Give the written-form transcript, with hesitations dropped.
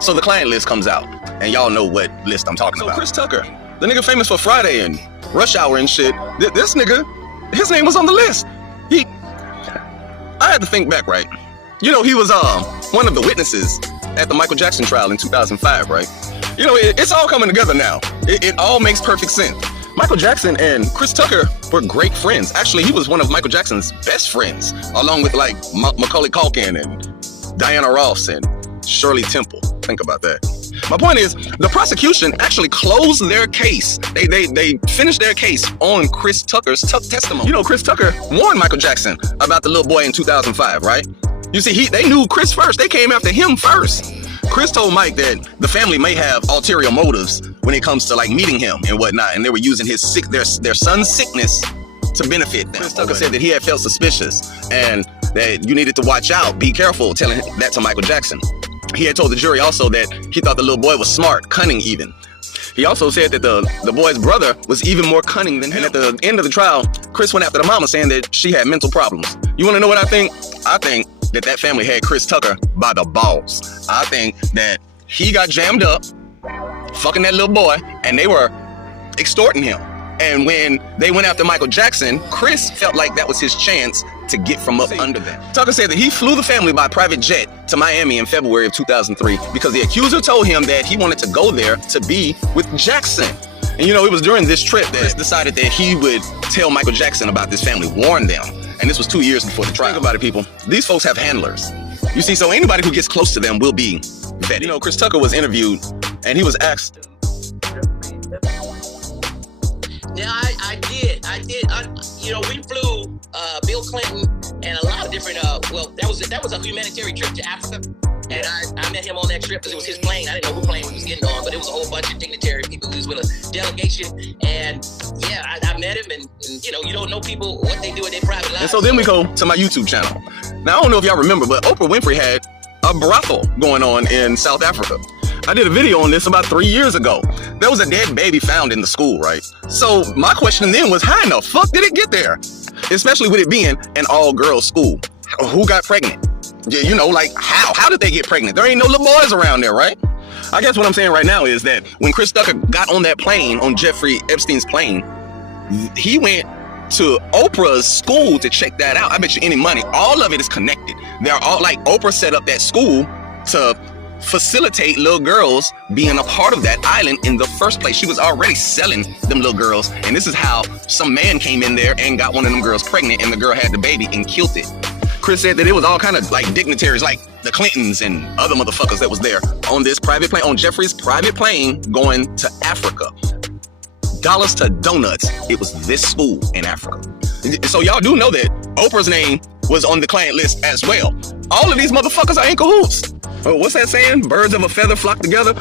So the client list comes out, and y'all know what list I'm talking about. Chris Tucker, the nigga famous for Friday and Rush Hour and shit, this nigga, his name was on the list. I had to think back, right? You know, he was one of the witnesses at the Michael Jackson trial in 2005, right? You know, it's all coming together now. It all makes perfect sense. Michael Jackson and Chris Tucker were great friends. Actually, he was one of Michael Jackson's best friends, along with like Macaulay Culkin and Diana Ross and Shirley Temple. Think about that. My point is, the prosecution actually closed their case. They finished their case on Chris Tucker's testimony. You know, Chris Tucker warned Michael Jackson about the little boy in 2005, right? You see, they knew Chris first. They came after him first. Chris told Mike that the family may have ulterior motives when it comes to like meeting him and whatnot, and they were using their son's sickness to benefit them. Chris Tucker said that he had felt suspicious and that you needed to watch out, be careful, telling that to Michael Jackson. He had told the jury also that he thought the little boy was smart, cunning even. He also said that the boy's brother was even more cunning than him. And at the end of the trial, Chris went after the mama saying that she had mental problems. You want to know what I think? I think that family had Chris Tucker by the balls. I think that he got jammed up, fucking that little boy, and they were extorting him. And when they went after Michael Jackson, Chris felt like that was his chance to get from up under them. Tucker said that he flew the family by private jet to Miami in February of 2003 because the accuser told him that he wanted to go there to be with Jackson. And you know, it was during this trip that Chris decided that he would tell Michael Jackson about this family, warn them. And this was 2 years before the trial. Think about it, people. These folks have handlers. You see, so anybody who gets close to them will be vetted. You know, Chris Tucker was interviewed and he was asked. Yeah, I did. You know, we flew Bill Clinton and a lot of different. Well, that was a humanitarian trip to Africa, and I met him on that trip because it was his plane. I didn't know who plane he was getting on, but it was a whole bunch of dignitary people who was with a delegation. And yeah, I met him, and you know, you don't know people what they do in their private lives. And so then we go to my YouTube channel. Now I don't know if y'all remember, but Oprah Winfrey had a brothel going on in South Africa. I did a video on this about 3 years ago. There was a dead baby found in the school, right? So my question then was, how in the fuck did it get there? Especially with it being an all-girls school. Who got pregnant? You know, like, how did they get pregnant? There ain't no little boys around there, right? I guess what I'm saying right now is that when Chris Tucker got on that plane, on Jeffrey Epstein's plane, he went to Oprah's school to check that out. I bet you any money, all of it is connected. They're all like, Oprah set up that school to facilitate little girls being a part of that island in the first place. She was already selling them little girls, and this is how some man came in there and got one of them girls pregnant, and the girl had the baby and killed it. Chris said that it was all kind of like dignitaries, like the Clintons and other motherfuckers that was there on this private plane, on Jeffrey's private plane going to Africa. Dollars to donuts, it was this school in Africa. So y'all do know that Oprah's name was on the client list as well. All of these motherfuckers are in cahoots. Oh, what's that saying? Birds of a feather flock together.